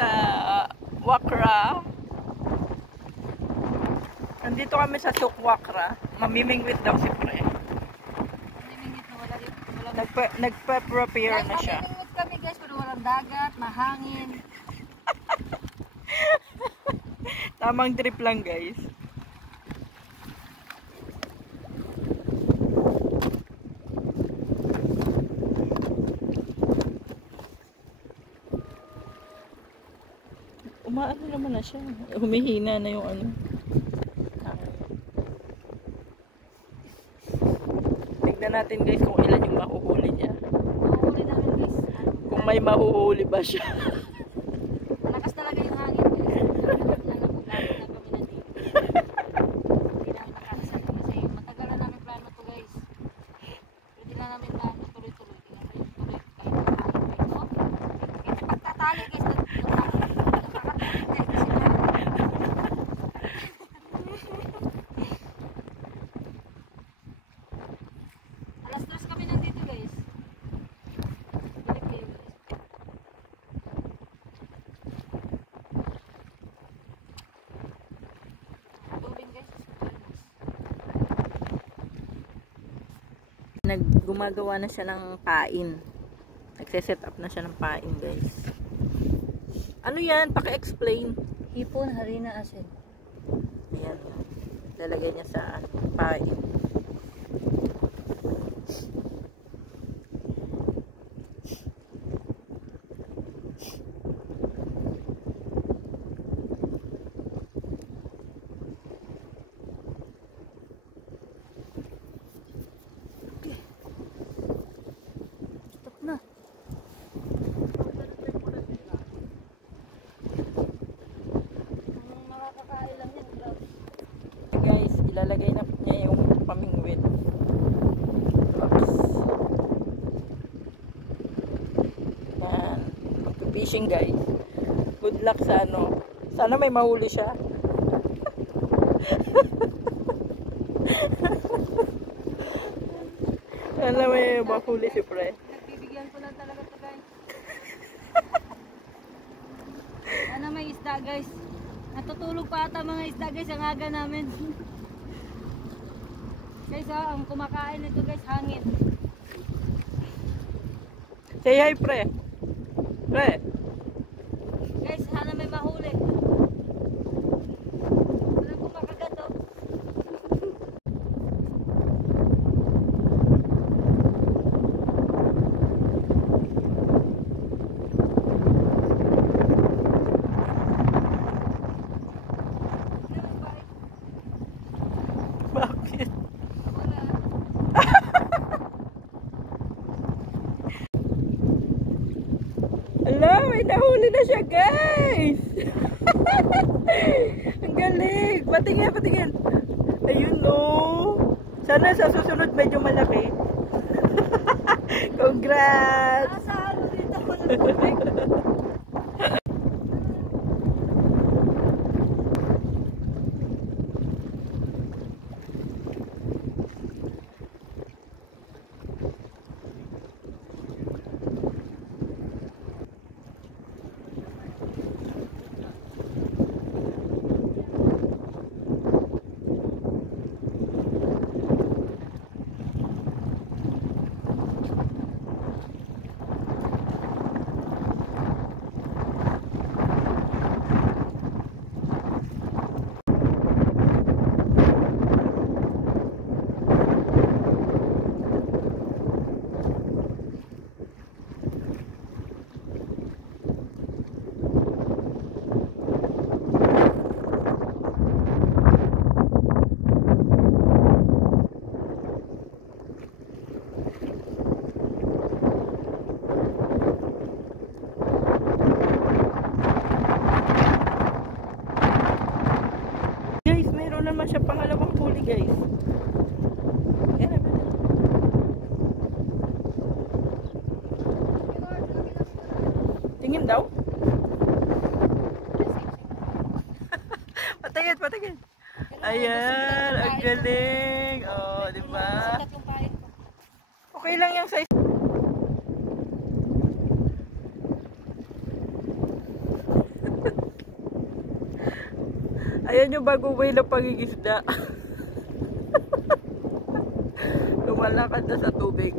sa Wakra. Nandito kami sa Suk Wakra. Mamimingwit daw si Pre. Mamimingwit na wala. Nagpe-prepare na siya. Mamimingwit kami guys, pero walang dagat, mahangin. Tamang trip lang guys. Umaano naman na siya. Humihina na yung ano. Tignan natin guys kung ilan yung mahuhuli niya. Mahuhuli namin guys. Kung may mahuhuli ba siya. Malakas talaga yung hangin guys. Lalo na kami nandito. Hindi namin nakakasal kasi matagal na namin plano to guys. Pwede na namin plano tuloy-tuloy. Tingnan mo yung tuloy kahit ang hangin guys. No? Kahit pagtatali guys. Alas 3 kami nandito guys. Balik kayo guys. Tubig guys. Gumagawa na siya ng pain. Nagse-set up na siya ng pain guys. Ano yan? Paki-explain. Hipon, harina, asin. Ayan. Lalagay niya sa pain. Okay. Stop na. Makakakain lang yan, bro. Guys, ilalagay na niya yung pamingwit. Oops. Yan. Magpipishing guys. Good luck sa ano. Sana may mahuli siya. Sana may mahuli si Pre. Nagbibigyan ko lang talaga to guys. Sana may isda guys. Natutulog pa ata mga isda guys ang aga namin. Guys ang kumakain nito guys hangin. Say hi Pre. Pre. Guys sana may mahuli. Walang kumakagat oh. Bakit? Wala. Ala, may nahuli na siya guys. Ang galing. Patingin, patingin. Ayun no. Sana sa susunod medyo malaki. Congrats. Nasa ano dito mga tubig. naman siya pangalawang huli, guys. Yan naman. Tingin daw. Patingin, patingin. Ayan, ang galing. Oh, di ba? Okay lang yung size. Ayan yung bagong way na pangingisda. Lumalakad na sa tubig.